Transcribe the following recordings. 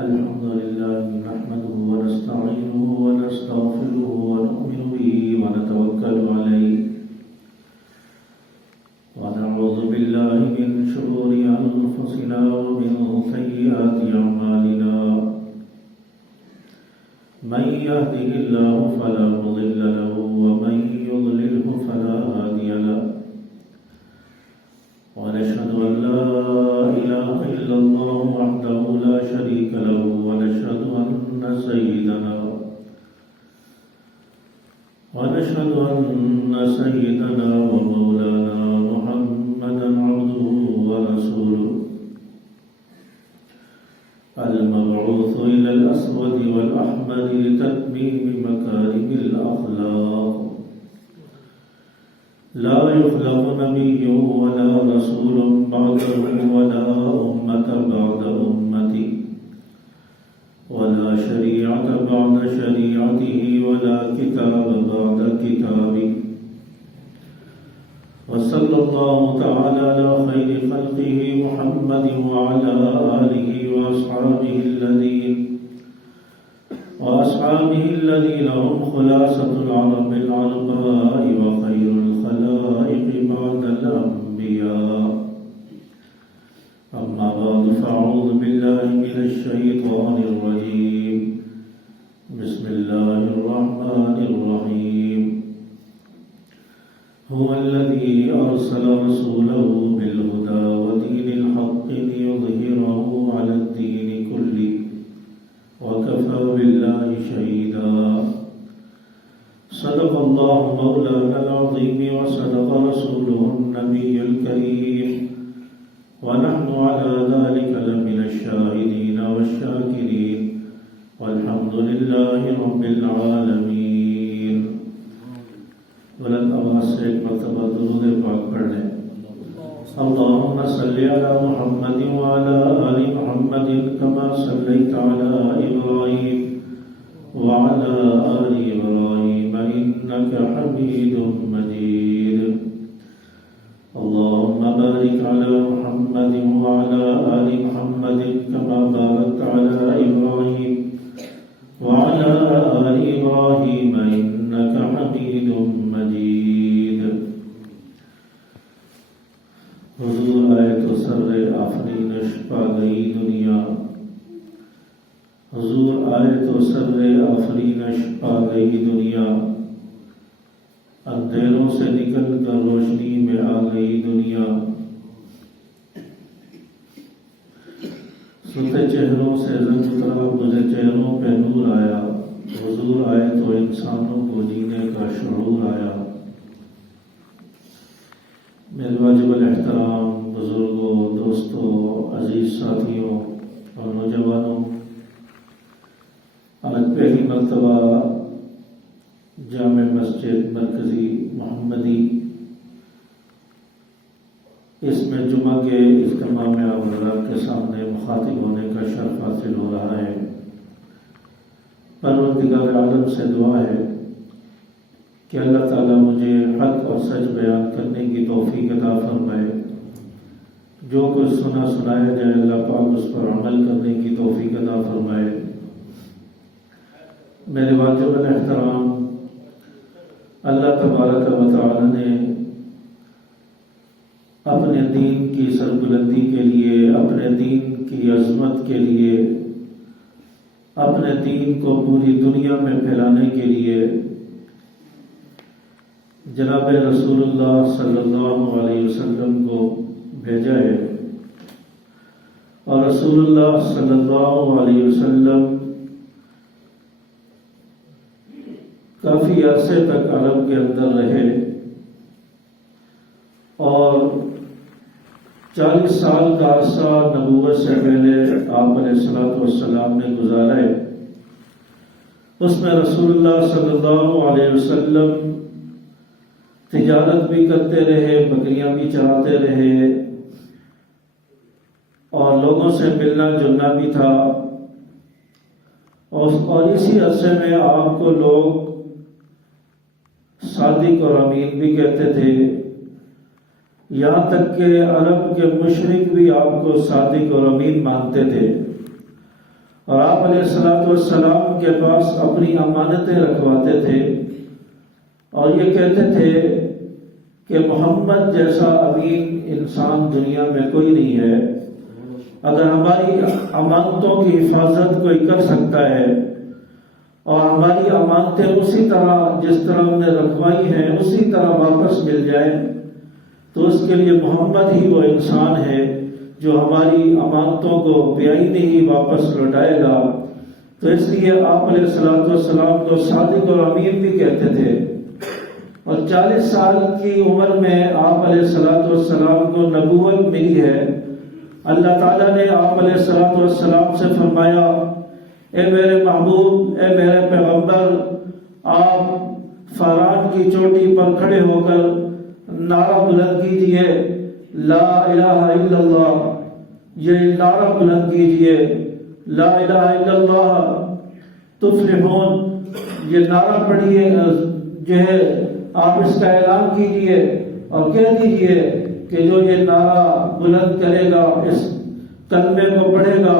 الحمد لله نحمده ونستعينه ونستغفره ونؤمن به ونتوكل عليه ونعوذ بالله من شرور أنفسنا ومن سيئات أعمالنا من يهده الله فلا مضل له ومن يضلله فلا هادي له ونشهد أن لا إله إلا الله وحده لا شريك له ونشهد أن سيدنا ومولانا محمدا عبده ورسوله المبعوث إلى الأسود والأحمر لتتميم مكارم الأخلاق لا يخلق نبي ولا رسول بعده ولا أمة بعد أمتي ولا شريعة بعد شريعته ولا كتاب بعد كتابه وصلى الله تعالى على خير خلقه محمد وعلى آله وأصحابه الذين هم خلاصة العرب العرباء وخير الخلائق بعد الأنبياء أما بعد فأعوذ بالله من الشيطان الرجيم بسم الله الرحمن الرحيم هو الذي أرسل رسوله بالهدى ودين الحق ليظهره على الدين كله وكفى بالله شهيدا صدق الله مولانا العظيم وصدق رسوله النبي الكريم ونحن على ذلك لمن الشاهدين والشاكرين والحمد لله رب العالمين. بلند آواز سے ایک مرتبہ درود پاک پڑھ لیں. اللهم صل على محمد وعلى آل محمد كما صليت على إبراهيم وعلى آل إبراهيم إنك حميد مجيد. اللهم بارك على محمد وعلى آل محمد كما باركت على إبراهيم وعلى آل إبراهيم إنك حميد مجيد. حضور آئے تو سر آفرینش پا گئی دنیا. حضور آئے تو سر آفرینش پا گئی دنیا. اندھیروں سے نکل کر روشنی میں آ گئی دنیا. ستے چہروں سے رنگ اترا مجھے چہروں پہ نور آیا. حضور آئے تو انسانوں کو جینے کا شعور آیا. میرے واجب الاحترام بزرگوں، دوستوں، عزیز ساتھیوں اور نوجوانوں، آج پہلی مرتبہ جامع مسجد مرکزی محمدی اس میں جمعہ کے اجتماع میں آپ حضرات کے سامنے مخاطب ہونے کا شرف حاصل ہو رہا ہے. پروردگار عالم سے دعا ہے کہ اللہ تعالیٰ مجھے حق اور سچ بیان کرنے کی توفیق عطا فرمائے. جو کچھ سنایا جائے اللہ پاک اس پر عمل کرنے کی توفیق عطا فرمائے. میرے واجب الاحترام، اللہ تبارک و تعالی نے اپنے دین کی سربلندی کے لیے، اپنے دین کی عظمت کے لیے، اپنے دین کو پوری دنیا میں پھیلانے کے لیے جناب رسول اللہ صلی اللہ علیہ وسلم کو بھیجا ہے. اور رسول اللہ صلی اللہ علیہ وسلم کافی عرصے تک عرب کے اندر رہے اور 40 سال کا عرصہ نبوت سے پہلے آپ علیہ السلام نے گزارا ہے. اس میں رسول اللہ صلی اللہ علیہ وسلم تجارت بھی کرتے رہے، بکریاں بھی چراتے رہے اور لوگوں سے ملنا جلنا بھی تھا. اور اسی عرصے میں آپ کو لوگ صادق اور امین بھی کہتے تھے. یہاں تک کہ عرب کے مشرک بھی آپ کو صادق اور امین مانتے تھے. اور آپ علیہ السلام کے پاس اپنی امانتیں رکھواتے تھے اور یہ کہتے تھے کہ محمد جیسا امین انسان دنیا میں کوئی نہیں ہے. اگر ہماری امانتوں کی حفاظت کوئی کر سکتا ہے اور ہماری امانتیں اسی طرح جس طرح ہم نے رکھوائی ہیں اسی طرح واپس مل جائیں تو اس کے لیے محمد ہی وہ انسان ہے جو ہماری امانتوں کو بیائی نہیں واپس لوٹائے گا. تو اس لیے آپ علیہ السلام کو صادق اور امین بھی کہتے تھے. اور 40 سال کی عمر میں آپ علیہ السلام کو نبوت ملی ہے. اللہ تعالیٰ نے آپ علیہ السلام سے فرمایا اے میرے محبوب، اے میرے پیغمبر، آپ فاران کی چوٹی پر کھڑے ہو کر نعرہ بلند کیجئے لا الہ الا اللہ. یہ نعرہ بلند کیجئے لا الہ الا اللہ تفلحون. یہ نعرہ پڑھیے، جو ہے آپ اس کا اعلان کیجئے اور کہہ دیجئے کہ جو یہ نعرہ بلند کرے گا، اس کلمے کو پڑھے گا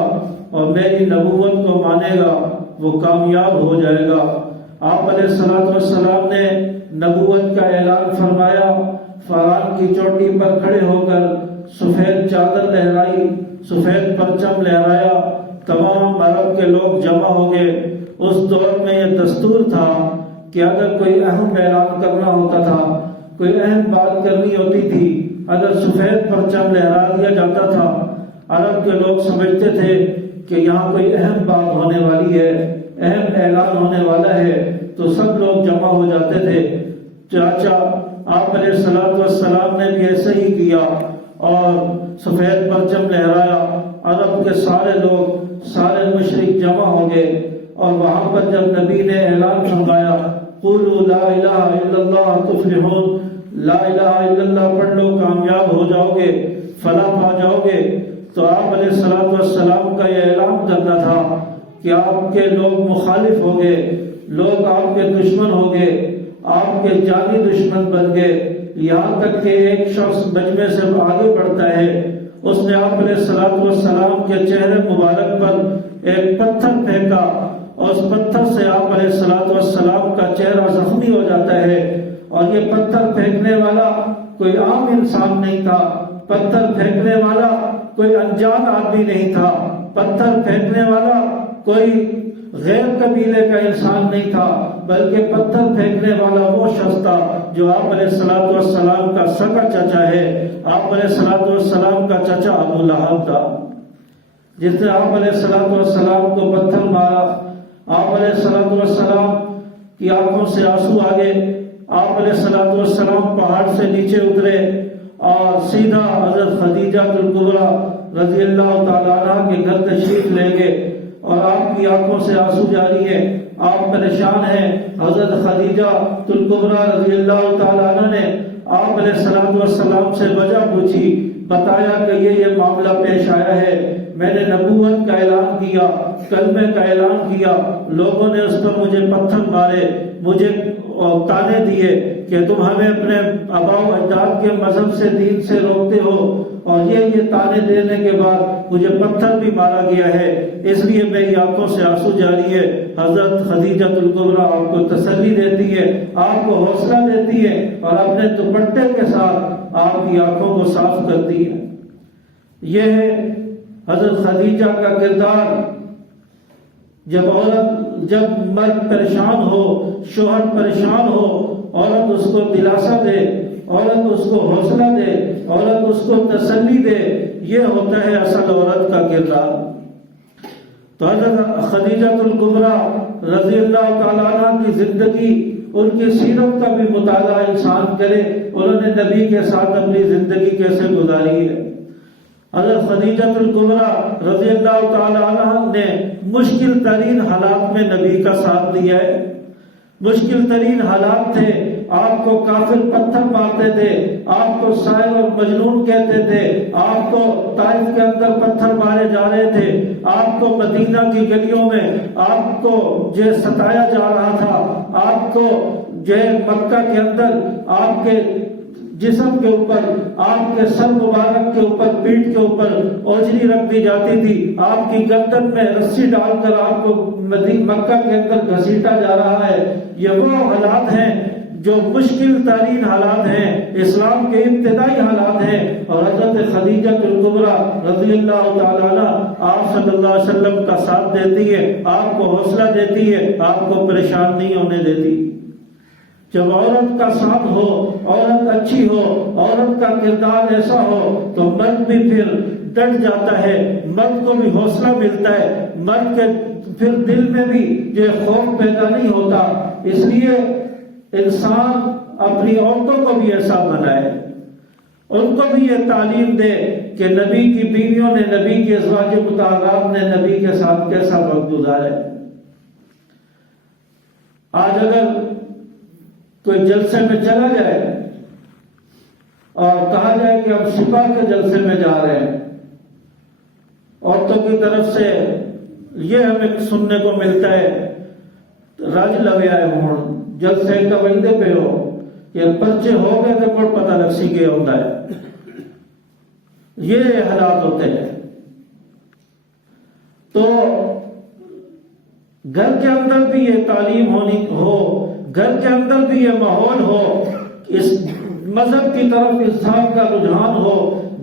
اور میری نبوت کو مانے گا وہ کامیاب ہو جائے گا. آپ علیہ السلام نے نبوت کا اعلان فرمایا، فاران کی چوٹی پر کھڑے ہو کر سفید چادر لہرائی، سفید پرچم لہرایا، تمام عرب کے لوگ جمع ہو گئے. اس دور میں یہ دستور تھا کہ اگر کوئی اہم اعلان کرنا ہوتا تھا، کوئی اہم بات کرنی ہوتی تھی، اگر سفید پرچم لہرا دیا جاتا تھا، عرب کے لوگ سمجھتے تھے کہ یہاں کوئی اہم بات ہونے والی ہے، اہم اعلان ہونے والا ہے، تو سب لوگ جمع ہو جاتے تھے. چاچا آپ علیہ السلام نے بھی ایسے ہی کیا اور سفید پرچم لہرایا. عرب کے سارے لوگ، سارے مشرک جمع ہو گئے اور وہاں پر جب نبی نے اعلان فرمایا قولوا لا الہ الا اللہ تفلحون، لا الہ الا اللہ پڑھ لو کامیاب ہو جاؤ گے، فلاح پا جاؤ گے، تو آپ علیہ السلام کا یہ اعلان کرنا تھا کہ آپ کے لوگ مخالف ہو گئے، لوگ آپ کے دشمن ہو گئے، آپ کے جانی دشمن بن گئے. یہاں تک کہ ایک شخص مجمع سے آگے بڑھتا ہے، اس نے آپ علیہ السلام کے چہرے مبارک پر ایک پتھر پھینکا اور اس پتھر سے آپ علیہ السلام کا چہرہ زخمی ہو جاتا ہے. اور یہ پتھر پھینکنے والا کوئی عام انسان نہیں تھا، پتھر پھینکنے والا کوئی انجان آدمی نہیں تھا، پتھر پھینکنے والا کوئی غیر قبیلے کا انسان نہیں تھا، بلکہ پتھر پھینکنے والا وہ شخص تھا جو آپ علیہ السلام کا سگا چچا ہے. آپ علیہ السلام کا چچا ابو لہب تھا، جس نے آپ علیہ السلام کو پتھر مارا. آپ علیہ السلام کی آنکھوں سے آنسو آ گئے. آپ علیہ السلام پہاڑ سے نیچے اترے اور سیدھا حضرت خدیجہ الکبریٰ رضی اللہ تعالیٰ عنہ کے گھر تشریف لے گئے اور آپ کی آنکھوں سے آنسو جاری ہیں، آپ پریشان ہیں. حضرت خدیجہ الکبریٰ رضی اللہ تعالیٰ عنہ نے آپ علیہ السلام سے وجہ پوچھی، بتایا کہ یہ معاملہ پیش آیا ہے، میں نے نبوت کا اعلان کیا، کلمے کا اعلان کیا، لوگوں نے اس پر مجھے پتھر مارے، مجھے تانے دیے کہ تم ہمیں اپنے آباء و اجداد کے مذہب سے، دین سے روکتے ہو، اور یہ تانے دینے کے بعد مجھے پتھر بھی مارا گیا ہے، اس لیے میری آنکھوں سے آنسو جاری ہے. حضرت خدیجہ الکبریٰ آپ کو تسلی دیتی ہے، آپ کو حوصلہ دیتی ہے اور اپنے دوپٹے کے ساتھ آپ کی آنکھوں کو صاف کرتی ہے. یہ ہے حضرت خدیجہ کا کردار. جب مرد پریشان ہو، شوہر پریشان ہو، عورت اس کو دلاسا دے، عورت اس کو حوصلہ دے، عورت اس کو تسلی دے، یہ ہوتا ہے اصل عورت کا کردار. تو حضرت خدیجہ الکبریٰ رضی اللہ تعالیٰ عنہ کی زندگی، ان کی سیرت کا بھی مطالعہ انسان کرے، انہوں نے نبی کے ساتھ اپنی زندگی کیسے گزاری ہے. حضرت خدیجہ الکبریٰ رضی اللہ تعالیٰ عنہ نے مشکل ترین حالات میں نبی کا ساتھ دیا ہے. مشکل ترین حالات تھے، آپ کو کافر پتھر مارتے تھے، آپ کو شاعر اور مجنون کہتے تھے، آپ کو طائف کے اندر پتھر مارے جا رہے تھے، آپ کو مدینہ کی گلیوں میں آپ کو جو ستایا جا رہا تھا، آپ کو جو مکہ کے اندر آپ کے جسم کے اوپر، آپ کے سر مبارک کے اوپر، پیٹھ کے اوپر اوجھلی رکھ دی جاتی تھی، آپ کی گردن میں رسی ڈال کر آپ کو مکہ کے اندر گھسیٹا جا رہا ہے۔ یہ وہ حالات ہیں جو مشکل ترین حالات ہیں، اسلام کے ابتدائی حالات ہیں، اور حضرت خدیجہ الکبریٰ رضی اللہ تعالیٰ عنہ آپ صلی اللہ علیہ وسلم کا ساتھ دیتی ہے، آپ کو حوصلہ دیتی ہے، آپ کو پریشان نہیں ہونے دیتی۔ جب عورت کا ساتھ ہو، عورت اچھی ہو، عورت کا کردار ایسا ہو تو مرد بھی پھر ڈٹ جاتا ہے، مرد کو بھی حوصلہ ملتا ہے، مرد کے پھر دل میں بھی جو خوف پیدا نہیں ہوتا۔ اس لیے انسان اپنی عورتوں کو بھی ایسا بنائے، ان کو بھی یہ تعلیم دے کہ نبی کی بیویوں نے، نبی کی ازواج مطہرات نے نبی کے ساتھ کیسا وقت گزارے۔ آج اگر کوئی جلسے میں چلا جائے اور کہا جائے کہ ہم سپاہ کے جلسے میں جا رہے ہیں، عورتوں کی طرف سے یہ ہمیں سننے کو ملتا ہے، راج لوے آئے ہوں جلسے کا بندے پہ ہو، یہ پرچے ہو گئے تو مڑ پتہ لگ سی گیا ہوتا ہے۔ یہ حالات ہوتے ہیں۔ تو گھر کے اندر بھی یہ تعلیم ہونی ہو، گھر کے اندر بھی یہ ماحول ہو، اس مذہب کی طرف اظہار کا رجحان ہو،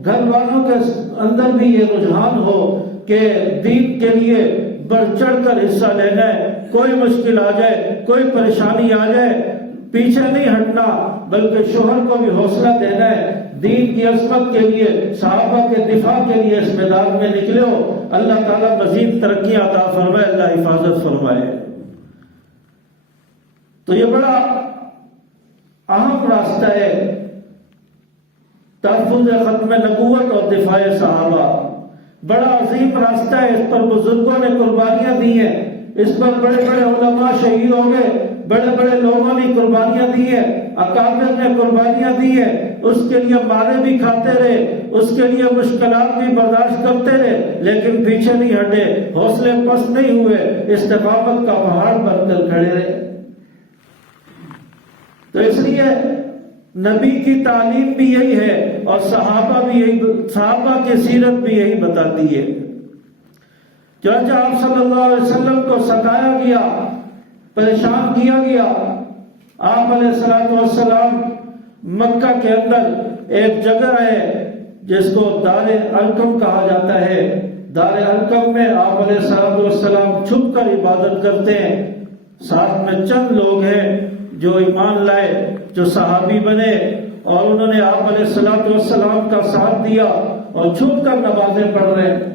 گھر والوں کے اندر بھی یہ رجحان ہو کہ دین کے لیے بڑھ چڑھ کر حصہ لینا ہے، کوئی مشکل آ جائے، کوئی پریشانی آ جائے، پیچھے نہیں ہٹنا، بلکہ شوہر کو بھی حوصلہ دینا ہے، دین کی عظمت کے لیے، صحابہ کے دفاع کے لیے اس میدان میں نکلے ہو۔ اللہ تعالیٰ مزید ترقی عطا فرمائے، اللہ حفاظت فرمائے۔ تو یہ بڑا اہم راستہ ہے تحفظ ختم نبوت اور دفاع صحابہ، بڑا عظیم راستہ ہے۔ اس پر بزرگوں نے قربانیاں دی ہیں، اس پر بڑے بڑے علماء شہید ہو گئے، بڑے بڑے لوگوں نے قربانیاں دی ہیں، اکابر نے قربانیاں دی ہیں، اس کے لیے مارے بھی کھاتے رہے، اس کے لیے مشکلات بھی برداشت کرتے رہے، لیکن پیچھے نہیں ہٹے، حوصلے پست نہیں ہوئے، استقامت کا پہاڑ بن کر کھڑے رہے۔ تو اس لیے نبی کی تعلیم بھی یہی ہے، اور صحابہ بھی یہی، صحابہ کی سیرت بھی یہی بتاتی ہے۔ چنانچہ آپ صلی اللہ علیہ وسلم کو ستایا گیا، پریشان کیا گیا۔ آپ علیہ السلام مکہ کے اندر ایک جگہ ہے جس کو دار ارقم کہا جاتا ہے، دار ارقم میں آپ علیہ السلام چھپ کر عبادت کرتے ہیں۔ ساتھ میں چند لوگ ہیں جو ایمان لائے، جو صحابی بنے، اور انہوں نے آپ علیہ السلام کا ساتھ دیا اور چھپ کر نمازیں پڑھ رہے ہیں۔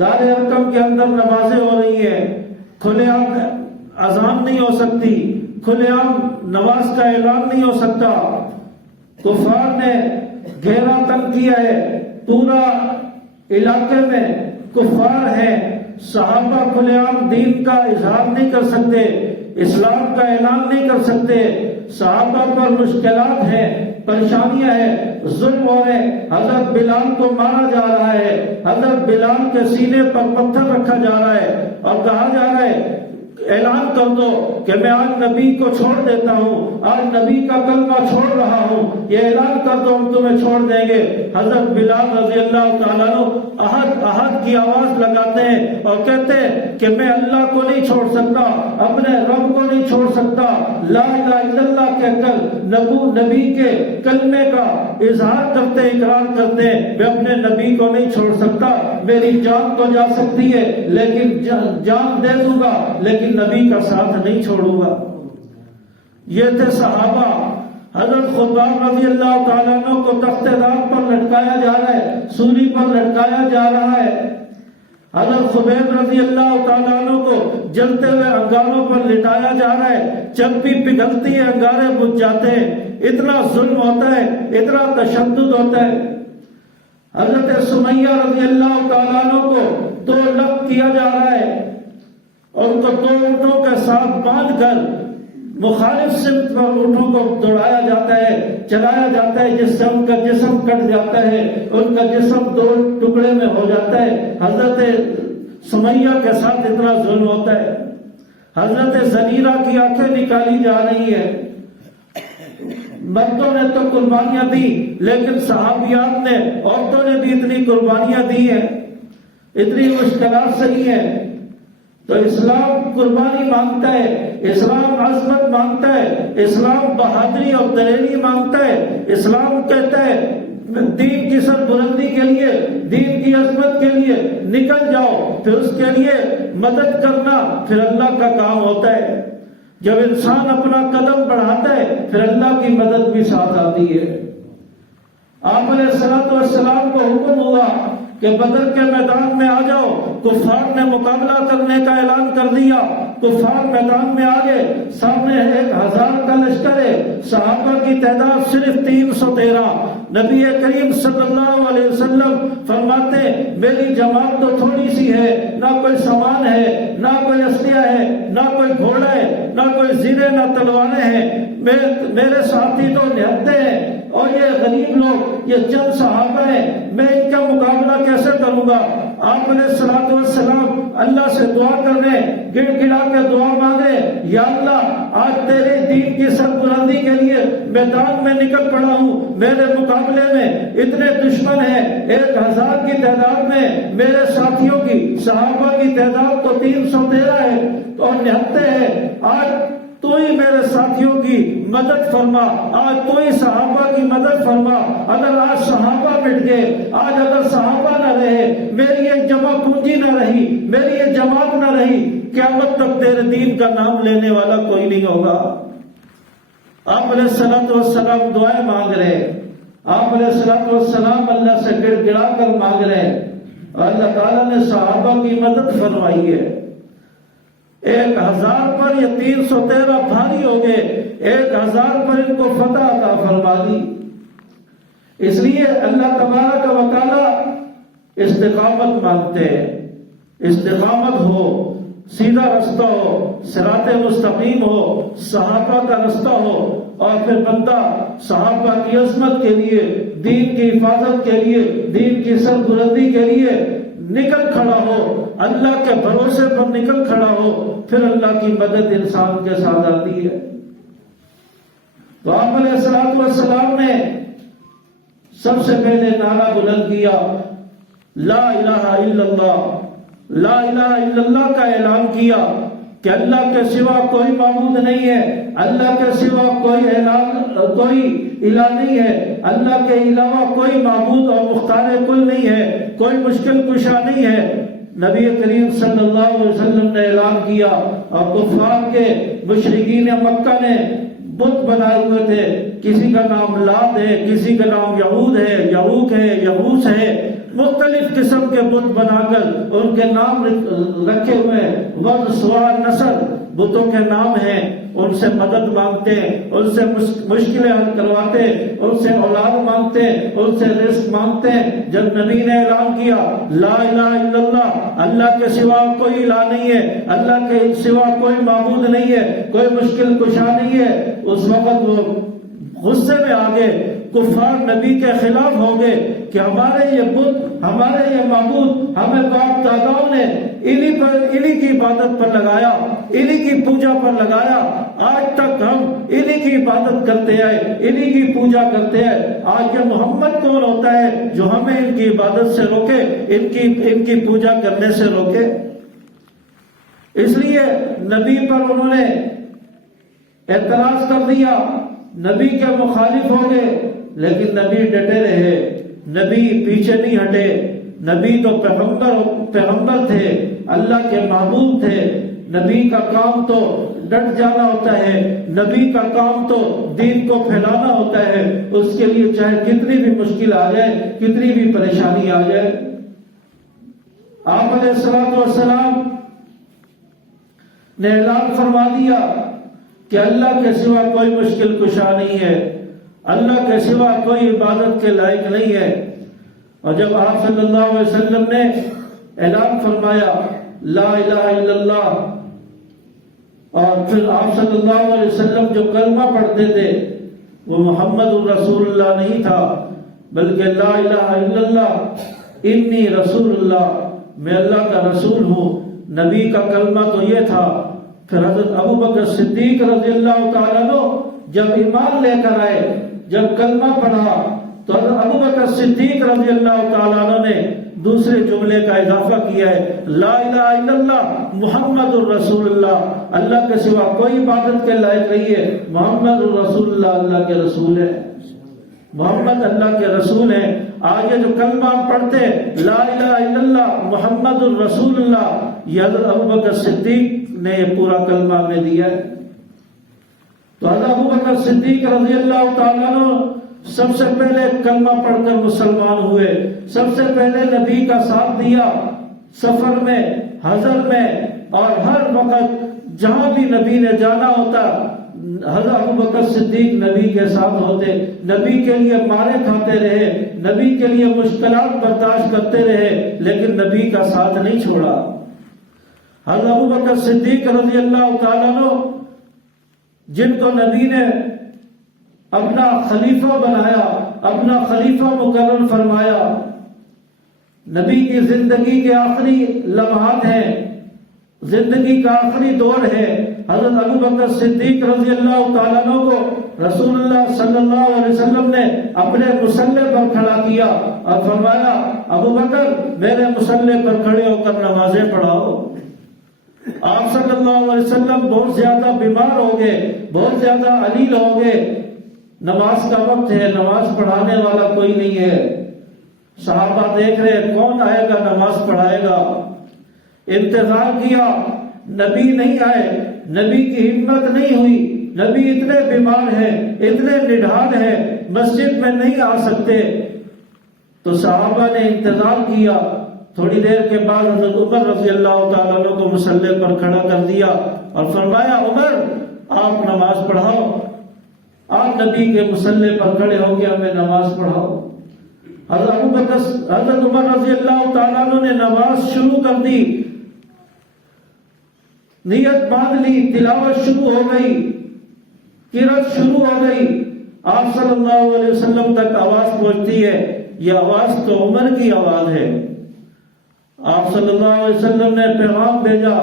دار ارقم کے اندر نمازیں ہو رہی ہیں، کھلے عام اذان نہیں ہو سکتی، کھلے عام نماز کا اعلان نہیں ہو سکتا۔ کفار نے گھیرا تنگ کیا ہے، پورا علاقے میں کفار ہیں، صحابہ کھلے عام دین کا اظہار نہیں کر سکتے، اسلام کا اعلان نہیں کر سکتے، صحابہ پر مشکلات ہیں، پریشانیاں ہیں، ظلم ہو رہے ہیں۔ حضرت بلال کو مارا جا رہا ہے، حضرت بلال کے سینے پر پتھر رکھا جا رہا ہے اور کہا جا رہا ہے اعلان کر دو کہ میں آج نبی کو چھوڑ دیتا ہوں، آج نبی کا کلمہ چھوڑ رہا ہوں، یہ اعلان کر دو ہم تمہیں چھوڑ دیں گے۔ حضرت بلال رضی اللہ تعالیٰ عنہ احد احد کی آواز لگاتے ہیں اور کہتے ہیں کہ میں اللہ کو نہیں چھوڑ سکتا، اپنے رب کو نہیں چھوڑ سکتا، لا الہ الا اللہ کہہ کر نبی کے کلمے کا اظہار کرتے، اقرار کرتے ہیں میں اپنے نبی کو نہیں چھوڑ سکتا، میری جان تو جا سکتی ہے لیکن جان دے دوں گا لیکن نبی کا ساتھ نہیں چھوڑوں گا۔ یہ تھے صحابہ۔ حضرت خباب رضی اللہ تعالیٰ عنہ کو تخت دار پر لٹکایا جا رہا ہے، سولی پر لٹکایا جا رہا ہے۔ حضرت خبیب رضی اللہ تعالیٰ عنہ کو جلتے ہوئے انگاروں پر لٹایا جا رہا ہے، چپی پگھلتی ہے، انگارے بجھ جاتے ہیں، اتنا ظلم ہوتا ہے، اتنا تشدد ہوتا ہے۔ حضرت سمیہ رضی اللہ تعالیٰ عنہ کو 2 لخت کیا جا رہا ہے اور ان کو 2 اونٹوں کے ساتھ باندھ کر مخالف سمت پر اونٹوں کو دوڑایا جاتا ہے، چلایا جاتا ہے، جس سے ان کا جسم کٹ جاتا ہے، ان کا جسم 2 ٹکڑے میں ہو جاتا ہے۔ حضرت سمیہ کے ساتھ اتنا ظلم ہوتا ہے۔ حضرت زنیرہ کی آنکھیں نکالی جا رہی ہے، مردوں نے تو قربانیاں دی، لیکن صحابیات نے، عورتوں نے بھی اتنی قربانیاں دی ہیں، اتنی مشکلات سہی ہیں۔ تو اسلام قربانی مانگتا ہے، اسلام عظمت مانگتا ہے، اسلام بہادری اور دلیری مانگتا ہے۔ اسلام کہتا ہے دین کی سربلندی کے لیے، دین کی عظمت کے لیے نکل جاؤ، پھر اس کے لیے مدد کرنا پھر اللہ کا کام ہوتا ہے۔ جب انسان اپنا قدم بڑھاتا ہے پھر اللہ کی مدد بھی ساتھ آتی ہے۔ آپ علیہ الصلوۃ والسلام کو حکم ہوا کہ بدر کے میدان میں آ جاؤ، کفار نے مقابلہ کرنے کا اعلان کر دیا، کفار میدان میں آ گئے، سامنے 1000 کا لشکر ہے، صحابہ کی تعداد صرف 313۔ نبی کریم صلی اللہ علیہ وسلم فرماتے میری جماعت تو تھوڑی سی ہے، نہ کوئی سامان ہے، نہ کوئی اسلحہ ہے، نہ کوئی گھوڑا ہے، نہ کوئی زیرے، نہ تلواریں ہیں، میرے ساتھی تو نہتے ہیں، اور یہ غریب لوگ، یہ چند صحابہ ہیں، میں ان کا مقابلہ کیسے کروں گا؟ آپ علیہ الصلوۃ والسلام اللہ سے دعا کر رہے، گڑ گڑا کے دعا مانگے، یا اللہ آج تیرے دین کی سربلندی کے لیے میدان میں نکل پڑا ہوں، میرے مقابلے میں اتنے دشمن ہیں، 1000 کی تعداد میں میرے ساتھیوں کی، صحابہ کی تعداد تو 313 ہے اور نہتے ہیں، آج تو ہی میرے ساتھیوں کی مدد فرما، آج تو ہی صحابہ کی مدد فرما۔ اگر آج صحابہ مٹ گئے، آج اگر صحابہ نہ رہے، میری یہ جمع پونجی نہ رہی، میری یہ جماعت نہ رہی، قیامت تک تیرے دین کا نام لینے والا کوئی نہیں ہوگا۔ آپ علیہ الصلوۃ والسلام دعائیں مانگ رہے، آپ علیہ الصلوۃ والسلام اللہ سے گڑ گڑا کر مانگ رہے، اور اللہ تعالیٰ نے صحابہ کی مدد فرمائی ہے۔ 1000 پر یہ 313 بھاری ہو گئے، 1000 پر ان کو فتح عطا فرما دی۔ اس لیے اللہ تبارک و تعالی استقامت مانگتے ہیں، استقامت ہو، سیدھا رستہ ہو، صراط مستقیم ہو، صحابہ کا رستہ ہو، اور پھر بندہ صحابہ کی عظمت کے لیے، دین کی حفاظت کے لیے، دین کی سربلندی کے لیے نکل کھڑا ہو، اللہ کے بھروسے پر نکل کھڑا ہو، پھر اللہ کی مدد انسان کے ساتھ آتی ہے۔ تو آپ علیہ الصلوۃ والسلام نے سب سے پہلے نعرہ بلند کیا، لا الہ الا اللہ، لا الہ الا اللہ کا اعلان کیا کہ اللہ کے سوا کوئی معبود نہیں ہے، اللہ کے سوا کوئی الہ نہیں ہے، اللہ کے علاوہ کوئی معبود اور مختار کل نہیں ہے، کوئی مشکل کشا نہیں ہے۔ نبی کریم صلی اللہ علیہ وسلم نے اعلان کیا، اور کفار کے مشرکین مکہ نے بت بنائے ہوئے تھے، کسی کا نام لات ہے، کسی کا نام یہود ہے، یعوق ہے، یغوث ہے، مختلف قسم کے بت بنا کر ان کے نام رکھے ہوئے، ود سوار نصر بتوں کے نام ہیں، ان سے مدد مانگتے، ان سے مشکلیں حل کرواتے، ان سے اولاد مانگتے، ان سے رزق مانگتے۔ جب نبی نے اعلان کیا لا الہ الا اللہ، اللہ کے سوا کوئی الہ نہیں ہے، اللہ کے سوا کوئی معبود نہیں ہے، کوئی مشکل کشا نہیں ہے، اس وقت وہ غصے میں آ گئے، کفار نبی کے خلاف ہو گئے کہ ہمارے یہ بت، ہمارے یہ معبود ہمیں باپ داداؤں نے انہی کی عبادت پر لگایا، انہی کی پوجا پر لگایا، آج تک ہم انہی کی عبادت کرتے آئے، انہی کی پوجا کرتے آئے، آج یہ محمد کون ہوتا ہے جو ہمیں ان کی عبادت سے روکے، ان کی پوجا کرنے سے روکے؟ اس لیے نبی پر انہوں نے اعتراض کر دیا، نبی کے مخالف ہو گئے، لیکن نبی ڈٹے رہے، نبی پیچھے نہیں ہٹے۔ نبی تو پیغمبر تھے، اللہ کے محبوب تھے، نبی کا کام تو ڈٹ جانا ہوتا ہے، نبی کا کام تو دین کو پھیلانا ہوتا ہے، اس کے لیے چاہے کتنی بھی مشکل آ جائے، کتنی بھی پریشانی آ جائے۔ آپ علیہ الصلوۃ والسلام نے اعلان فرما دیا کہ اللہ کے سوا کوئی مشکل کشا نہیں ہے، اللہ کے سوا کوئی عبادت کے لائق نہیں ہے۔ اور جب آپ صلی اللہ علیہ وسلم نے اعلان فرمایا لا الہ الا اللہ، اور پھر آپ صلی اللہ علیہ وسلم جو کلمہ پڑھتے تھے وہ محمد الرسول اللہ نہیں تھا، بلکہ لا الہ الا اللہ انی رسول اللہ، میں اللہ کا رسول ہوں۔ نبی کا کلمہ تو یہ تھا۔ پھر حضرت ابو بکر صدیق رضی اللہ تعالیٰ عنہ جب ایمان لے کر آئے، جب کلمہ پڑھا، تو حضرت ابوبکر صدیق رضی اللہ تعالیٰ عنہ نے دوسرے جملے کا اضافہ کیا ہے، لا الہ الا اللہ محمد الرسول اللہ، اللہ کے سوا کوئی عبادت کے لائق نہیں ہے، محمد الرسول اللہ اللہ کے رسول ہے، محمد اللہ کے رسول ہیں۔ آگے جو کلمہ پڑھتے لا الہ الا اللہ محمد الرسول اللہ، یہ حضرت ابوبکر صدیق نے یہ پورا کلمہ میں دیا ہے۔ تو حضرت ابوبکر صدیق رضی اللہ تعالیٰ عنہ سب سے پہلے کلمہ پڑھ کر مسلمان ہوئے، سب سے پہلے نبی کا ساتھ دیا، سفر میں، حضر میں، اور ہر وقت جہاں بھی نبی نے جانا ہوتا حضرت ابوبکر صدیق نبی کے ساتھ ہوتے، نبی کے لیے مارے کھاتے رہے، نبی کے لیے مشکلات برداشت کرتے رہے، لیکن نبی کا ساتھ نہیں چھوڑا۔ حضرت ابوبکر صدیق رضی اللہ تعالیٰ عنہ جن کو نبی نے اپنا خلیفہ بنایا، اپنا خلیفہ مقرر فرمایا، نبی کی زندگی کے آخری لمحات ہیں، زندگی کا آخری دور ہے، حضرت ابوبکر صدیق رضی اللہ تعالیٰ عنہ کو رسول اللہ صلی اللہ علیہ وسلم نے اپنے مصلی پر کھڑا کیا اور فرمایا، ابوبکر میرے مصلی پر کھڑے ہو کر نمازیں پڑھاؤ۔ آپ صلی اللہ علیہ وسلم بہت زیادہ بیمار ہو گئے، بہت زیادہ علیل ہو گئے، نماز کا وقت ہے، نماز پڑھانے والا کوئی نہیں ہے، صحابہ دیکھ رہے کون آئے گا نماز پڑھائے گا، انتظار کیا، نبی نہیں آئے، نبی کی ہمت نہیں ہوئی، نبی اتنے بیمار ہیں، اتنے نڈھال ہیں، مسجد میں نہیں آ سکتے، تو صحابہ نے انتظار کیا۔ تھوڑی دیر کے بعد حضرت عمر رضی اللہ تعالیٰ عنہ کو مصلی پر کھڑا کر دیا اور فرمایا، عمر آپ نماز پڑھاؤ، آپ نبی کے مصلی پر کھڑے ہو کے ہمیں نماز پڑھاؤ۔ حضرت عمر رضی اللہ تعالیٰ عنہ نے نماز شروع کر دی، نیت باندھ لی، تلاوت شروع ہو گئی، قرات شروع ہو گئی، آپ صلی اللہ علیہ وسلم تک آواز پہنچتی ہے، یہ آواز تو عمر کی آواز ہے۔ آپ صلی اللہ علیہ وسلم نے پیغام بھیجا،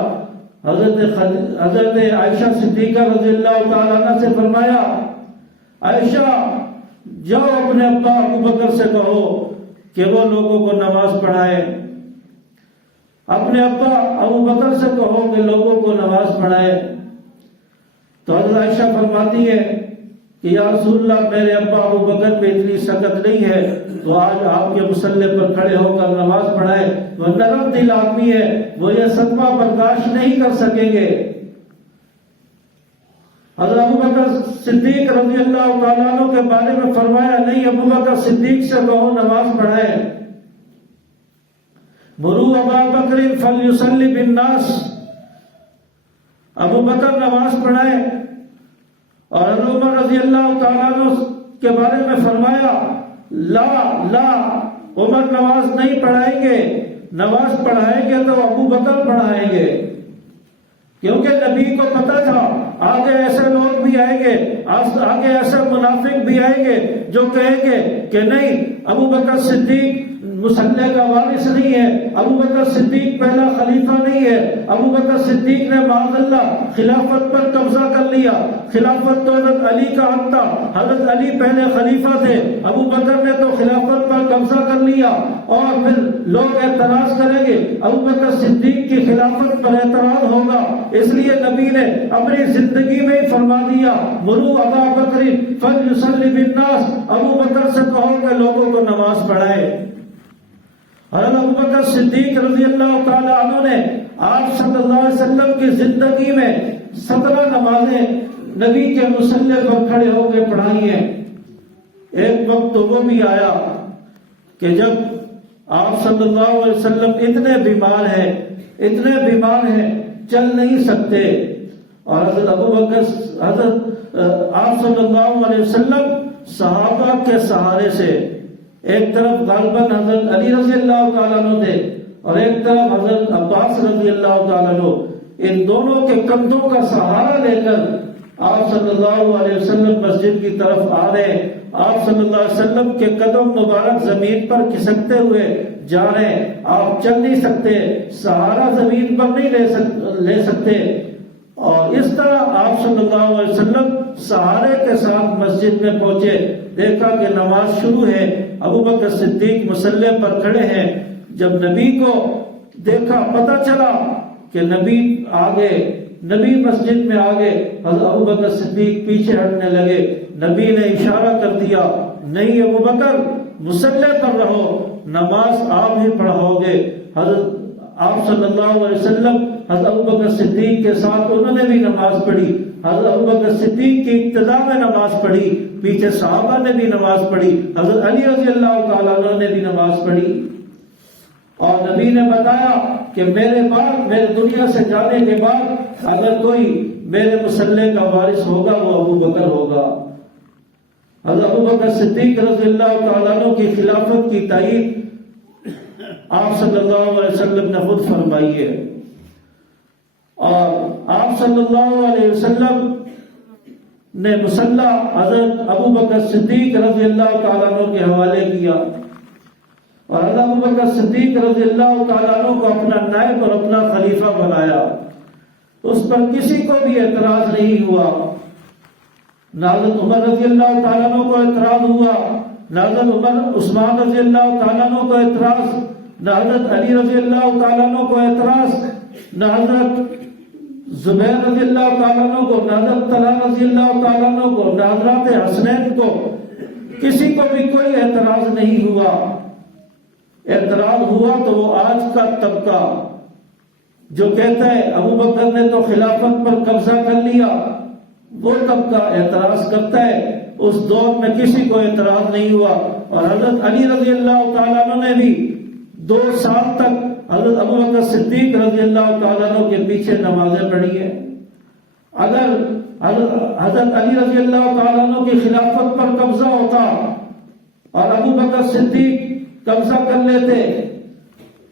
حضرت عائشہ صدیقہ رضی اللہ تعالیٰ عنہ سے فرمایا، عائشہ جاؤ اپنے ابا ابوبکر سے کہو کہ وہ لوگوں کو نماز پڑھائے، اپنے ابا ابوبکر سے کہو کہ لوگوں کو نماز پڑھائے۔ تو حضرت عائشہ فرماتی ہے کہ یا رسول اللہ میرے ابا ابوبکر پہ اتنی سخت نہیں ہے تو آج آپ کے مصلی پر کھڑے ہو کر نماز پڑھائے، وہ نرم دل آدمی ہے، وہ یہ صدمہ برداشت نہیں کر سکیں گے۔ حضرت ابوبکر صدیق رضی اللہ تعالیٰ عنہ کے بارے میں فرمایا، نہیں ابوبکر صدیق سے کہو نماز پڑھائے، مروا ابا بکر فلیصلی بالناس، ابوبکر نماز پڑھائے۔ اور حضرت عمر رضی اللہ تعالیٰ عنہ کے بارے میں فرمایا، لا عمر نماز نہیں پڑھائیں گے، نماز پڑھائیں گے تو ابوبکر پڑھائیں گے، کیونکہ نبی کو پتا تھا آگے ایسے لوگ بھی آئیں گے، آگے ایسے منافق بھی آئیں گے جو کہیں گے کہ نہیں ابوبکر صدیق مصلی کا وارث نہیں ہے، ابوبکر صدیق پہلا خلیفہ نہیں ہے، ابوبکر صدیق نے معاذ اللہ خلافت پر قبضہ کر لیا، خلافت تو حضرت علی کا حق تھا، حضرت علی پہلے خلیفہ تھے، ابوبکر نے تو خلافت پر قبضہ کر لیا، اور پھر لوگ اعتراض کریں گے، ابوبکر صدیق کی خلافت پر اعتراض ہوگا، اس لیے نبی نے اپنی زندگی میں ہی فرما دیا، مروا ابا بکر فلیصلی بالناس، ابوبکر سے کہو کہ لوگوں کو نماز پڑھائے۔ حضرت ابوبکر صدیق رضی اللہ تعالیٰ عنہ نے آپ صلی اللہ علیہ وسلم کی زندگی میں 17 نمازیں نبی کے مصلی پر کھڑے ہو کے پڑھائی ہیں۔ ایک وقت تو وہ بھی آیا کہ جب آپ صلی اللہ علیہ وسلم اتنے بیمار ہیں چل نہیں سکتے، اور حضرت آپ صلی اللہ علیہ وسلم صحابہ کے سہارے سے، ایک طرف غالباً حضرت علی رضی اللہ تعالیٰ عنہ تھے اور ایک طرف حضرت عباس رضی اللہ تعالیٰ عنہ، ان دونوں کے کندھوں کا سہارا لے کر آپ صلی اللہ علیہ وسلم مسجد کی طرف آ رہے ہیں، آپ صلی اللہ علیہ وسلم کے قدم مبارک زمین پر کھسکتے ہوئے جا رہے ہیں، آپ چل نہیں سکتے، سہارا زمین پر نہیں لے سکتے، اور اس طرح آپ صلی اللہ علیہ وسلم سہارے کے ساتھ مسجد میں پہنچے، دیکھا کہ نماز شروع ہے، ابو بکر صدیق مصلی پر کھڑے ہیں۔ جب نبی کو دیکھا، پتہ چلا کہ نبی آگے، نبی مسجد میں آگے، حضرت ابو بکر صدیق پیچھے ہٹنے لگے۔ نبی نے اشارہ کر دیا، نہیں ابو بکر مصلی پر رہو، نماز آپ ہی پڑھاؤ گے۔ حضرت آپ صلی اللہ علیہ وسلم حضرت ابو بکر صدیق کے ساتھ انہوں نے بھی نماز پڑھی، حضرت ابو بکر صدیق کی ابتدا میں نماز پڑھی، پیچھے صحابہ نے بھی نماز پڑھی، حضرت علی رضی اللہ تعالیٰ عنہ نے بھی نماز پڑھی۔ اور نبی نے بتایا کہ میرے بعد، میرے دنیا سے جانے کے بعد اگر کوئی میرے مصلی کا وارث ہوگا وہ ابو بکر ہوگا۔ حضرت ابو بکر صدیق رضی اللہ تعالیٰ عنہ کی خلافت کی تائید آپ صلی اللہ علیہ وسلم نے خود فرمائی ہے، اور آپ صلی اللہ علیہ وسلم نے مصلی حضرت ابو بکر صدیق رضی اللہ تعالیٰ عنہ کے حوالے کیا، اور حضرت ابو بکر صدیق رضی اللہ تعالیٰ عنہ کو اپنا نائب اور اپنا خلیفہ بنایا۔ اس پر کسی کو بھی اعتراض نہیں ہوا، نہ حضرت عمر رضی اللہ تعالیٰ عنہ کو اعتراض ہوا، نہ حضرت عثمان رضی اللہ تعالیٰ عنہ کو اعتراض، نہ حضرت علی رضی اللہ تعالیٰ عنہ کو اعتراض، نہ حضرت زبیر رضی اللہ تعالیٰ عنہ کو، نہ حضرت طلحہ رضی اللہ تعالیٰ عنہ کو، نہ حضرت حسنین کو، کسی کو بھی کوئی اعتراض نہیں ہوا۔ اعتراض ہوا تو وہ آج کا طبقہ جو کہتا ہے ابو بکر نے تو خلافت پر قبضہ کر لیا، وہ طبقہ اعتراض کرتا ہے۔ اس دور میں کسی کو اعتراض نہیں ہوا، اور حضرت علی رضی اللہ تعالیٰ عنہ نے بھی 2 سال تک حضرت ابو بکر صدیق رضی اللہ تعالیٰ عنہ کے پیچھے نمازیں پڑھی ہیں۔ اگر حضرت علی رضی اللہ تعالیٰ عنہ کی خلافت پر قبضہ ہوتا اور ابو بکر صدیق قبضہ کر لیتے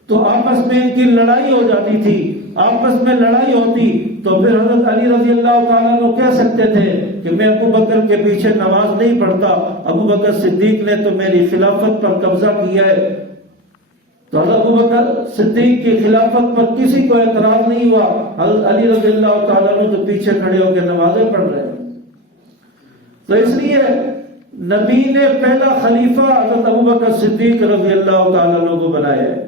تو آپس میں ان کی لڑائی ہو جاتی تھی، آپس میں لڑائی ہوتی تو پھر حضرت علی رضی اللہ تعالیٰ عنہ کہہ سکتے تھے کہ میں ابو بکر کے پیچھے نماز نہیں پڑھتا، ابو بکر صدیق نے تو میری خلافت پر قبضہ کیا ہے۔ تو حضرت ابو بکر صدیق کی خلافت پر کسی کو اعتراض نہیں ہوا، حضرت علی رضی اللہ تعالیٰ عنہ تو پیچھے کھڑے ہو کے نمازیں پڑھ رہے ہیں۔ تو اس لیے نبی نے پہلا خلیفہ حضرت ابو بکر صدیق رضی اللہ تعالیٰ عنہ کو بنایا ہے،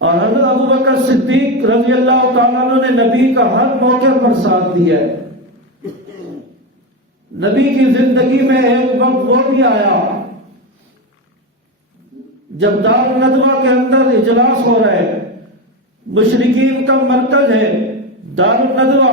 اور حضرت ابو بکر صدیق رضی اللہ تعالیٰ عنہ نے نبی کا ہر موقع پر ساتھ دیا ہے۔ نبی کی زندگی میں ایک وقت وہ بھی آیا جب دار الندوہ کے اندر اجلاس ہو رہا ہے، مشرکین کا مرکز ہے دار الندوہ،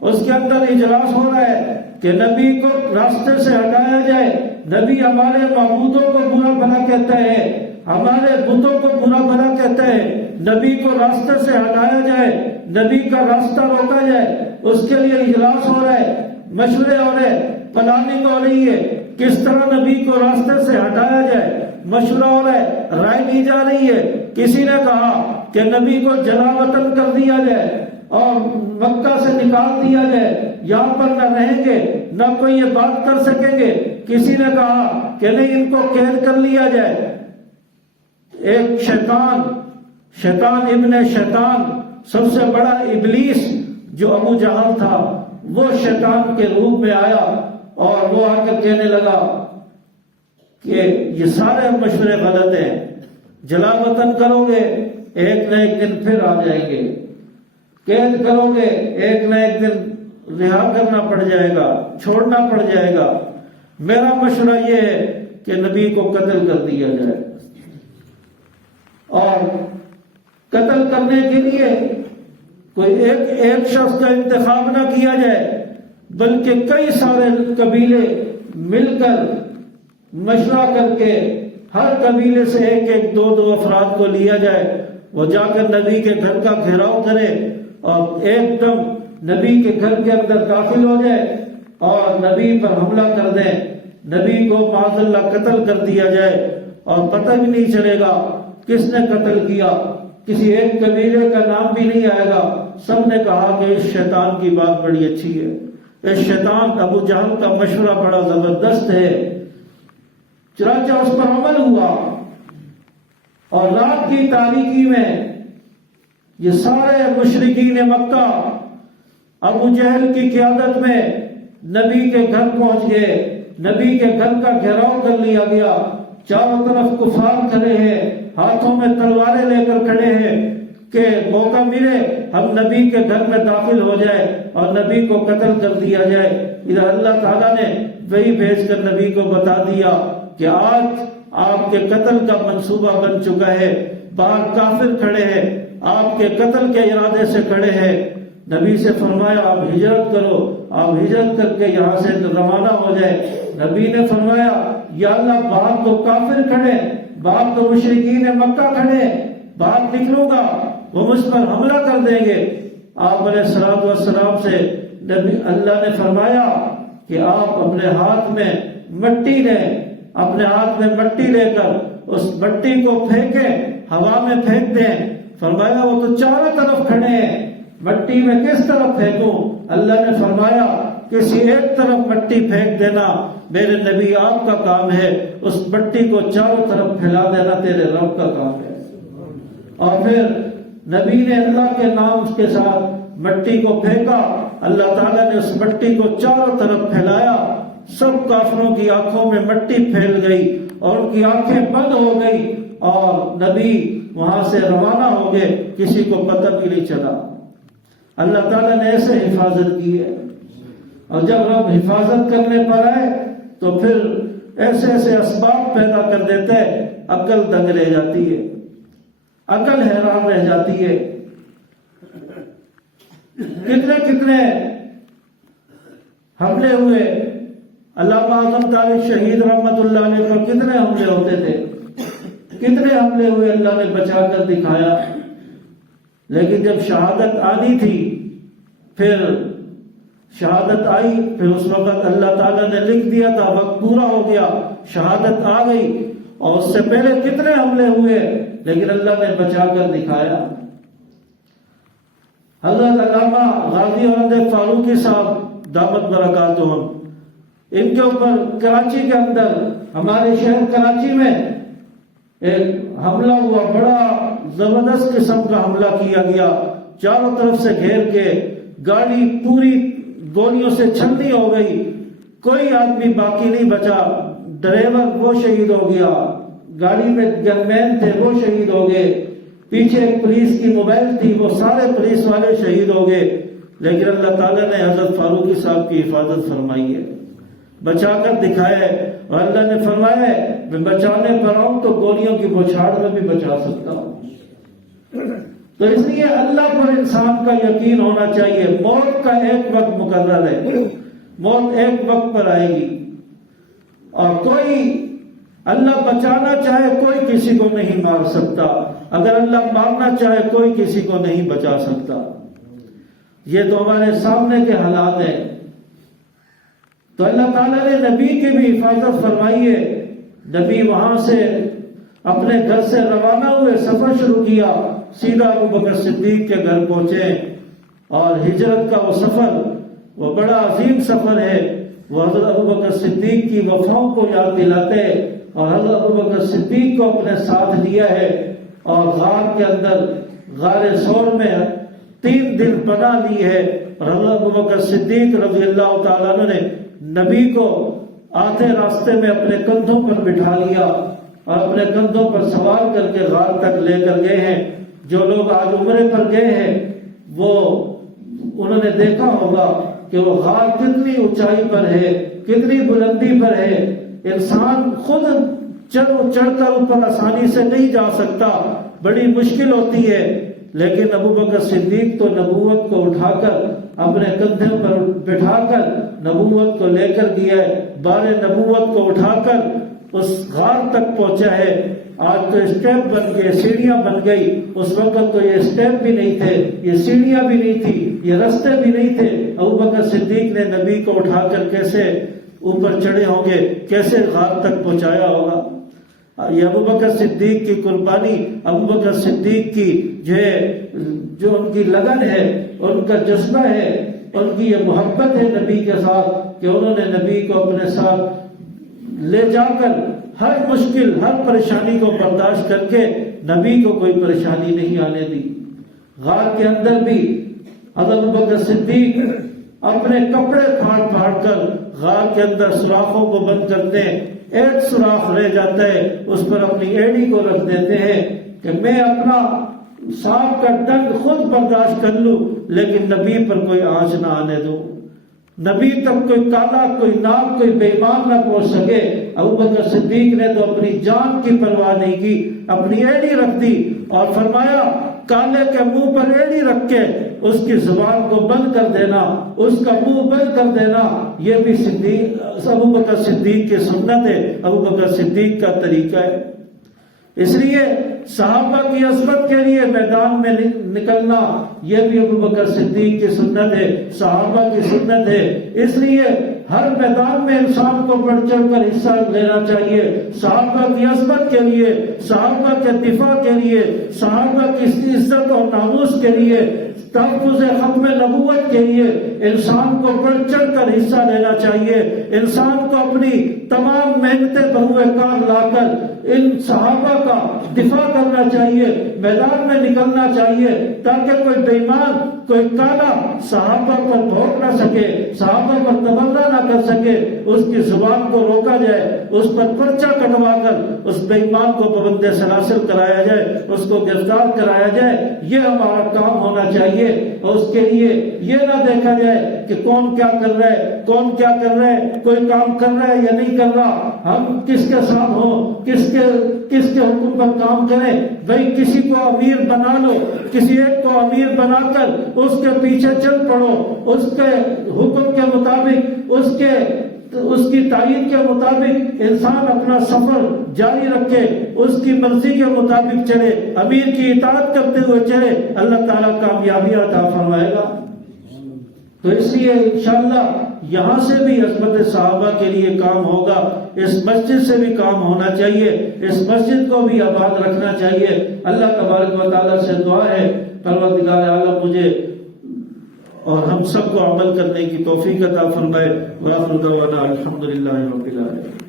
اس کے اندر اجلاس ہو رہا ہے کہ نبی کو راستے سے ہٹایا جائے، نبی ہمارے معبودوں کو برا بھلا کہتا ہے، ہمارے بتوں کو برا بھلا کہتا ہے، نبی کو راستے سے ہٹایا جائے، نبی کا راستہ روکا جائے۔ اس کے لیے اجلاس ہو رہا ہے، مشورے ہو رہے، پلاننگ ہو رہی ہے، کس طرح نبی کو راستے سے ہٹایا جائے، مشورہ ہو رہا ہے، رائے دی جا رہی ہے۔ کسی نے کہا کہ نبی کو جلا وطن کر دیا جائے اور مکہ سے نکال دیا جائے، یہاں پر نہ رہیں گے، نہ کوئی یہ بات کر سکیں گے۔ کسی نے کہا کہ نہیں، ان کو قید کر لیا جائے۔ ایک شیطان ابن شیطان، سب سے بڑا ابلیس جو ابو جہل تھا، وہ شیطان کے روپ میں آیا اور وہ آ کر کہنے لگا کہ یہ سارے مشورے غلط ہیں، جلا وطن کرو گے ایک نہ ایک دن پھر آ جائیں گے، قید کرو گے ایک نہ ایک دن رہا کرنا پڑ جائے گا، چھوڑنا پڑ جائے گا۔ میرا مشورہ یہ ہے کہ نبی کو قتل کر دیا جائے، اور قتل کرنے کے لیے کوئی ایک شخص کا انتخاب نہ کیا جائے، بلکہ کئی سارے قبیلے مل کر مشورہ کر کے ہر قبیلے سے ایک دو افراد کو لیا جائے، وہ جا کر نبی کے گھر کا گھیراؤ کرے اور ایک دم نبی کے گھر کے اندر داخل ہو جائے اور نبی پر حملہ کر دیں، نبی کو معاذ اللہ قتل کر دیا جائے، اور پتہ بھی نہیں چلے گا کس نے قتل کیا، کسی ایک قبیلے کا نام بھی نہیں آئے گا۔ سب نے کہا کہ اس شیطان کی بات بڑی اچھی ہے، اس شیطان ابو جہل کا مشورہ بڑا زبردست ہے۔ چنانچہ اس پر عمل ہوا، اور رات کی تاریکی میں یہ سارے مشرکین مکہ ابو جہل کی قیادت میں نبی کے گھر پہنچ گئے، نبی کے گھر کا گھیراؤ کر لیا گیا، چاروں طرف کفار کھڑے ہیں، ہاتھوں میں تلواریں لے کر کھڑے ہیں کہ موقع ملے ہم نبی کے گھر میں داخل ہو جائے اور نبی کو قتل کر دیا جائے۔ ادھر اللہ تعالیٰ نے وہی بھیج کر نبی کو بتا دیا کہ آج آپ کے قتل کا منصوبہ بن چکا ہے، باہر کافر کھڑے ہیں، آپ کے قتل کے ارادے سے کھڑے ہیں۔ نبی سے فرمایا آپ ہجرت کرو، آپ ہجرت کر کے یہاں سے روانہ ہو جائے۔ نبی نے فرمایا یا اللہ باہر تو کافر کھڑے، باہر تو مشرکین مکہ کھڑے، باہر نکلوں گا وہ مجھ پر حملہ کر دیں گے۔ آپ علیہ الصلوۃ والسلام سے اللہ نے فرمایا کہ آپ اپنے ہاتھ میں مٹی لیں، اپنے ہاتھ میں مٹی لے کر اس مٹی کو پھینکیں، ہوا میں پھینک دیں۔ فرمایا وہ تو چاروں طرف کھڑے ہیں، مٹی میں کس طرف پھینکوں؟ اللہ نے فرمایا کسی ایک طرف مٹی پھینک دینا، میرے نبی آپ کا کام ہے، اس مٹی کو چاروں طرف پھیلا دینا تیرے رب کا کام ہے۔ اور پھر نبی نے اللہ کے نام کے ساتھ مٹی کو پھینکا، اللہ تعالیٰ نے اس مٹی کو چاروں طرف پھیلایا، سب کافروں کی آنکھوں میں مٹی پھیل گئی اور ان کی آنکھیں بند ہو گئی اور نبی وہاں سے روانہ ہو گئے، کسی کو پتہ بھی نہیں چلا۔ اللہ تعالیٰ نے ایسے حفاظت کی ہے، اور جب رب حفاظت کرنے پر آئے تو پھر ایسے ایسے اسباب پیدا کر دیتے ہیں، عقل دنگ رہ جاتی ہے، عقل حیران رہ جاتی ہے۔ کتنے کتنے حملے ہوئے، علامہ اعظم طارق شہید رحمت اللہ علیہ پر کتنے حملے ہوتے تھے، کتنے حملے ہوئے، اللہ نے بچا کر دکھایا۔ لیکن جب شہادت آنی تھی، پھر شہادت آئی، پھر اس وقت اللہ تعالیٰ نے لکھ دیا تھا، وقت پورا ہو گیا، شہادت آ گئی، اور اس سے پہلے کتنے حملے ہوئے لیکن اللہ نے بچا کر دکھایا۔ حضرت علامہ غازی احمد فاروقی صاحب دامت برکاتہم، ان کے اوپر کراچی کے اندر، ہمارے شہر کراچی میں ایک حملہ ہوا، بڑا زبردست قسم کا حملہ کیا گیا، چاروں طرف سے گھیر کے گاڑی پوری گولیوں سے چھلنی ہو گئی، کوئی آدمی باقی نہیں بچا، ڈرائیور وہ شہید ہو گیا، گاڑی میں گنمین تھے وہ شہید ہو گئے، پیچھے ایک پولیس کی موبائل تھی، وہ سارے پولیس والے شہید ہو گئے۔ لیکن اللہ تعالیٰ نے حضرت فاروقی صاحب کی حفاظت فرمائی ہے، بچا کر دکھایا ہے، اور اللہ نے فرمایا ہے میں بچانے پر آؤں تو گولیوں کی بوچھاڑ میں بھی بچا سکتا ہوں۔ تو اس لیے اللہ پر انسان کا یقین ہونا چاہیے۔ موت کا ایک وقت مقرر ہے، موت ایک وقت پر آئے گی، اور کوئی اللہ بچانا چاہے کوئی کسی کو نہیں مار سکتا، اگر اللہ مارنا چاہے کوئی کسی کو نہیں بچا سکتا۔ یہ تو ہمارے سامنے کے حالات ہیں۔ تو اللہ تعالیٰ نے نبی کی بھی حفاظت فرمائی ہے۔ نبی وہاں سے اپنے گھر سے روانہ ہوئے، سفر شروع کیا، سیدھا ابوبکر صدیق کے گھر پہنچے، اور ہجرت کا وہ سفر، وہ بڑا عظیم سفر ہے، وہ حضرت ابوبکر صدیق کی وفاؤں کو یاد دلاتے، اور حضرت ابوبکر صدیق کو اپنے ساتھ لیا ہے، اور غار کے اندر، غار ثور میں 3 دن پناہ لی ہے، اور حضرت ابوبکر صدیق رضی اللہ تعالیٰ عنہ نے نبی کو آدھے راستے میں اپنے کندھوں پر بٹھا لیا اور اپنے کندھوں پر سوار کر کے غار تک لے کر گئے ہیں۔ جو لوگ آج عمرے پر گئے ہیں وہ انہوں نے دیکھا ہوگا کہ وہ غار کتنی اونچائی پر ہے، کتنی بلندی پر ہے، انسان خود چڑھ کر اوپر آسانی سے نہیں جا سکتا، بڑی مشکل ہوتی ہے، لیکن ابوبکر صدیق تو نبوت کو اٹھا کر اپنے کندھے پر بٹھا کر نبوت کو لے کر گیا ہے، بار نبوت کو اٹھا کر اس غار تک پہنچا ہے۔ آج تو اسٹیپ بن گئے، سیڑھیاں بن گئی، اس وقت تو یہ اسٹیپ بھی نہیں تھے، یہ سیڑھیاں بھی نہیں تھی، یہ رستے بھی نہیں تھے۔ ابوبکر صدیق نے نبی کو اٹھا کر کیسے اوپر چڑھے ہوں گے، کیسے غار تک پہنچایا ہوگا۔ یہ ابوبکر صدیق کی قربانی، ابوبکر صدیق کی جو ان کی لگن ہے، ان کا جذبہ ہے، ان کی یہ محبت ہے نبی کے ساتھ کہ انہوں نے نبی کو اپنے ساتھ لے جا کر ہر مشکل، ہر پریشانی کو برداشت کر کے نبی کو کوئی پریشانی نہیں آنے دی۔ غار کے اندر بھی حضرت ابوبکر صدیق اپنے کپڑے پھاڑ پھاڑ کر غار کے اندر سوراخوں کو بند کرتے ہیں، ایک سوراخ رہ جاتا ہے، اس پر اپنی ایڑی کو رکھ دیتے ہیں کہ میں اپنا سانپ کا ڈنگ خود برداشت کر لوں لیکن نبی پر کوئی آنچ نہ آنے دوں، نبی تک کوئی کالا، کوئی ناک، کوئی بے ایمان نہ پہنچ سکے۔ ابوبکر صدیق نے تو اپنی جان کی پرواہ نہیں کی، اپنی ایڑی رکھ دی اور فرمایا کالے کے منہ پر ایڑی رکھ کے اس کی زبان کو بند کر دینا، اس کا منہ بند کر دینا، یہ بھی ابوبکر صدیق کی سنت ہے، ابوبکر صدیق کا طریقہ ہے۔ اس لیے صحابہ کی عظمت کے لیے میدان میں نکلنا یہ بھی ابوبکر صدیق کی سنت ہے، صحابہ کی سنت ہے۔ اس لیے ہر میدان میں انسان کو بڑھ چڑھ کر حصہ لینا چاہیے، صحابہ کی عظمت کے لیے، صحابہ کے دفاع کے لیے، صحابہ کی عزت اور ناموس کے لیے، تحفظ ختم نبوت کے لیے انسان کو بڑھ چڑھ کر حصہ لینا چاہیے، انسان کو اپنی تمام محنتیں بروئے کار لا کر ان صحابہ کا دفاع کرنا چاہیے، میدان میں نکلنا چاہیے تاکہ کوئی بے ایمان، کوئی کالا صحابہ پر بھونک نہ سکے، صحابہ پر تبرہ نہ کر سکے، اس کی زبان کو روکا جائے، اس پر پرچہ کٹوا کر اس بے ایمان کو پابند سلاسل کرایا جائے، اس کو گرفتار کرایا جائے، یہ ہمارا کام ہونا چاہیے۔ اور اس کے لیے یہ نہ دیکھا جائے کہ کون کیا کر رہا ہے، کون کیا کر رہا ہے، کوئی کام کر رہا ہے یا نہیں کر رہا، ہم کس کے ساتھ ہوں، کس کے حکم پر کام کریں۔ بھئی کسی کو امیر بنا لو، کسی ایک کو امیر بنا کر اس کے پیچھے چل پڑو، اس کے حکم کے مطابق، اس کی تائید کے مطابق انسان اپنا سفر جاری رکھے، اس کی مرضی کے مطابق چلے، امیر کی اطاعت کرتے ہوئے چلے، اللہ تعالیٰ کامیابی عطا فرمائے گا۔ تو اس لیے انشاءاللہ یہاں سے بھی عظمت صحابہ کے لیے کام ہوگا، اس مسجد سے بھی کام ہونا چاہیے، اس مسجد کو بھی آباد رکھنا چاہیے۔ اللہ تبارک و تعالیٰ سے دعا ہے پروردگار عالم مجھے اور ہم سب کو عمل کرنے کی توفیق عطا فرمائے۔ وآخر دعوانا الحمدللہ رب العالمین۔